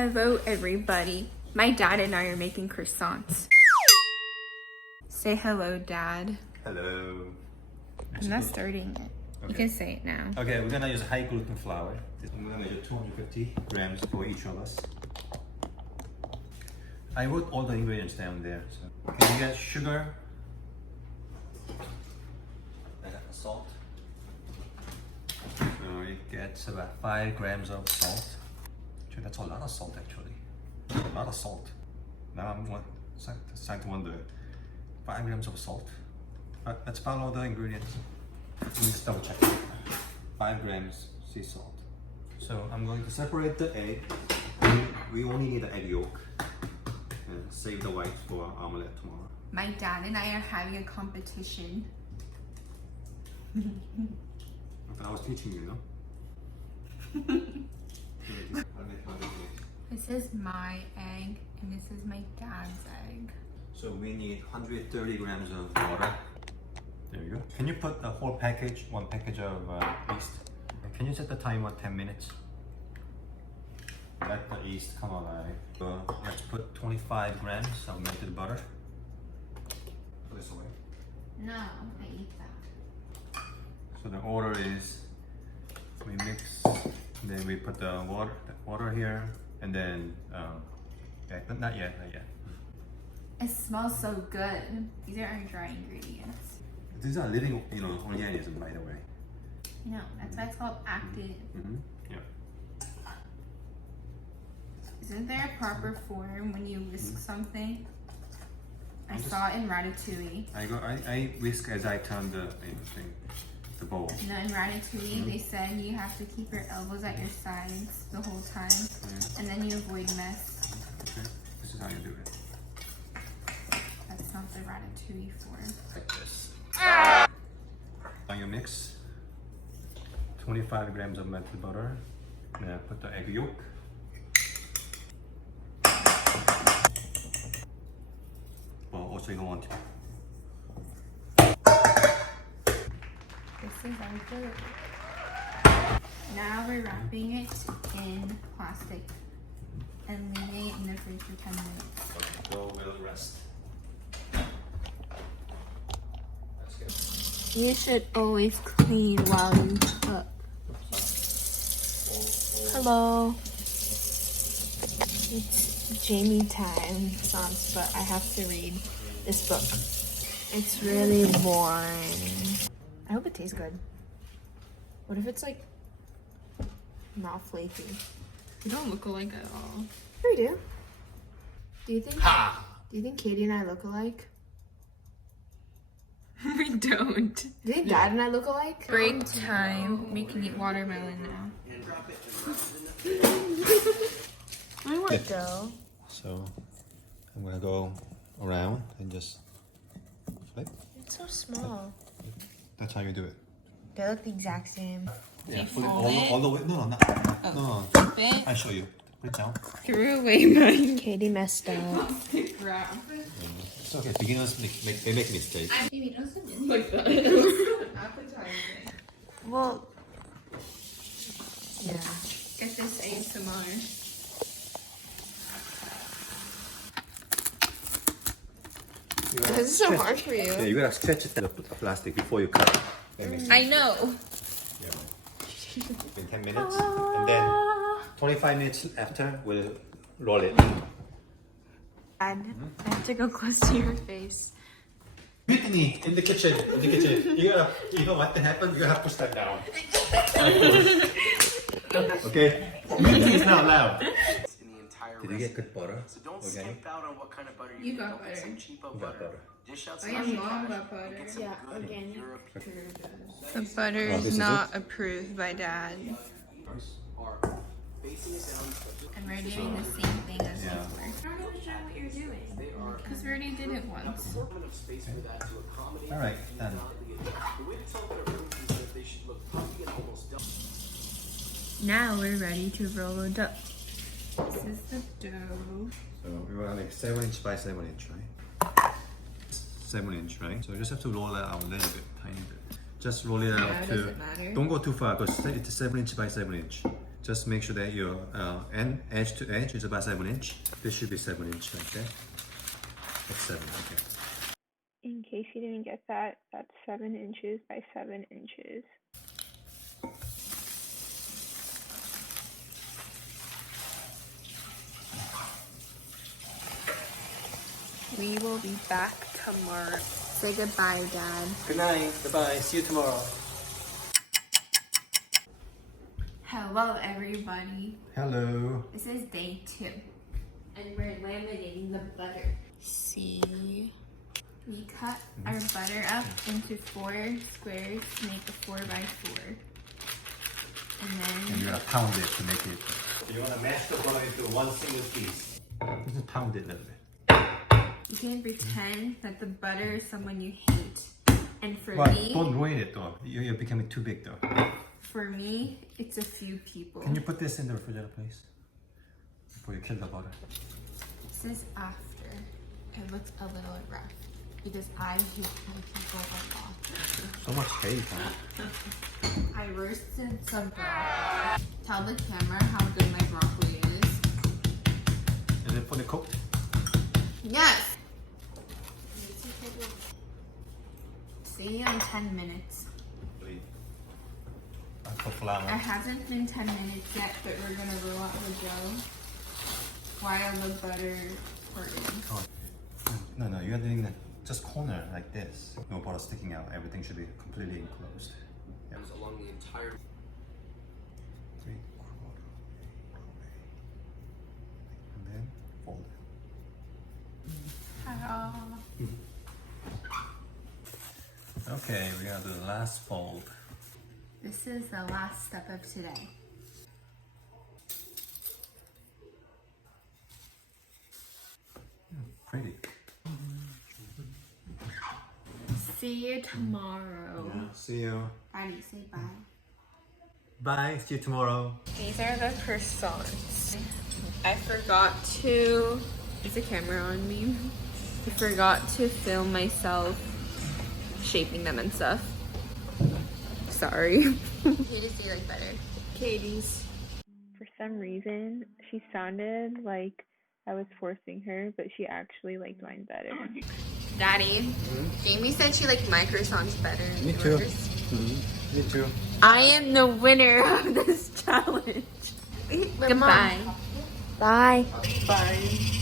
Hello everybody. My dad and I are making croissants. Say hello, Dad. Hello. I'm not starting it. Okay. You can say it now. Okay, we're gonna use high gluten flour. I'm gonna measure 250 grams for each of us. I wrote all the ingredients down there. So, can you get sugar? I got the salt. So it gets about 5 grams of salt. Actually, that's a lot of salt actually. A lot of salt. Now I'm starting to wonder. 5 grams of salt. Let's follow the ingredients. Let me just double check. 5 grams sea salt. So I'm going to separate the egg. We only need the egg yolk. And save the white for our omelette tomorrow. My dad and I are having a competition. I was teaching you, no? This is my egg and this is my dad's egg. So we need 130 grams of water. There you go. Can you put the whole package, one package of yeast? Can you set the timer on 10 minutes? Let the yeast come alive. Let's put 25 grams of melted butter. Put this away. No, I eat that. So the order is we mix, then we put the water here, and then not yet. It smells so good. These are our dry ingredients. These are living, organisms, by the way. No, that's why it's called active. Yeah. Isn't there a proper form when you whisk something? I saw it in Ratatouille. I whisk as I turn the bowl. No, in Ratatouille, they said you have to keep your elbows at your sides the whole time, and then you avoid mess. Okay, this is how you do it. That's not the Ratatouille form. Like this. Now you mix 25 grams of melted butter. Now put the egg yolk. Also, you don't want to. This is our dough. Now we're wrapping it in plastic and leaving it in the fridge for 10 minutes. Okay, dough will rest. You should always clean while you cook. Hello. It's Jamie time songs, but I have to read this book. It's really boring. I hope it tastes good. What if it's like not flaky? We don't look alike at all. We do. Do you think Katie and I look alike? We don't. Do you think Dad and I look alike? Break time. We can eat watermelon now. I want dough. So I'm gonna go around and just flip. It's so small. That's how you do it. They look the exact same. Yeah, put it all the way. No. Flip it. I'll show you. Put it down. Threw away mine. Katie messed up. It's okay. Beginners they make mistakes. Maybe doesn't look like that. Appetizing. Well, yeah. Get this ASMR. This is so hard for you. Yeah, you gotta stretch it to the plastic before you cut it. I know. Yeah. In 10 minutes, and then 25 minutes after, we'll roll it. Dad, I have to go close to your face. Brittany, in the kitchen. You know what happened? You have to push that down. Okay? It's not loud. Did you get good butter? So don't skimp out on what kind of butter You get. got Don't get butter. some cheapo You got butter. butter. Dish out Oh, some yeah, extra Mom cash got butter. and get some Yeah, good organic. Europe The butter Oh, this is is not approved by Dad. are basing it down. And we're doing the same thing as Yeah. before. I'm not even sure what you're doing. Because we already did it once. Enough space for that to accommodate. All right, done. The way to tell if they're approved is that they should look puffy and almost done. Now we're ready to roll the dough. This is the dough. So we want like 7" by 7", right? 7", right? So you just have to roll it out a little bit, tiny bit. Just roll it out Yeah, to. does it matter? Don't go too far because it's 7" by 7". Just make sure that your edge to edge is about 7 inch. This should be 7 inch like that. That's 7, okay. In case you didn't get that, that's 7 inches by 7 inches. We will be back tomorrow. Say goodbye, Dad. Good night. Goodbye. See you tomorrow. Hello, everybody. Hello. This is day 2. And we're laminating the butter. See? We cut our butter up into 4 squares to make a 4 by 4. And then And you're gonna pound it to make it. You want to mash the butter into one single piece. Just pound it a little bit. you can pretend that the butter is someone you hate. And for But me, don't ruin it though. You're becoming too big though. for me, it's a few people. Can you put this in the refrigerator, please? Before you kill the butter. This is after. It looks a little rough. Because I hate when people are off. So much hate, huh? I roasted some broccoli. Tell the camera how good my broccoli is. Is it fully cooked? Yes! See you in 10 minutes. I put flour. It hasn't been 10 minutes yet, but we're gonna roll out the dough while the butter hardens. Oh. No, you're doing that just corner like this. No butter sticking out. Everything should be completely enclosed. Yep. Along the entire. 3/4 and then fold it. Okay, we're gonna do the last fold. This is the last step of today. Pretty. See you tomorrow. See you. How do you say bye? Bye. See you tomorrow. These are the croissants. I forgot to... Is the camera on me? I forgot to film myself shaping them and stuff. Sorry. Katie's do you like better? Katie's. For some reason, she sounded like I was forcing her, but she actually liked mine better. Daddy, Jamie said she liked my croissants better than Me too. yours. Me too. I am the winner of this challenge. Goodbye. Bye. Bye.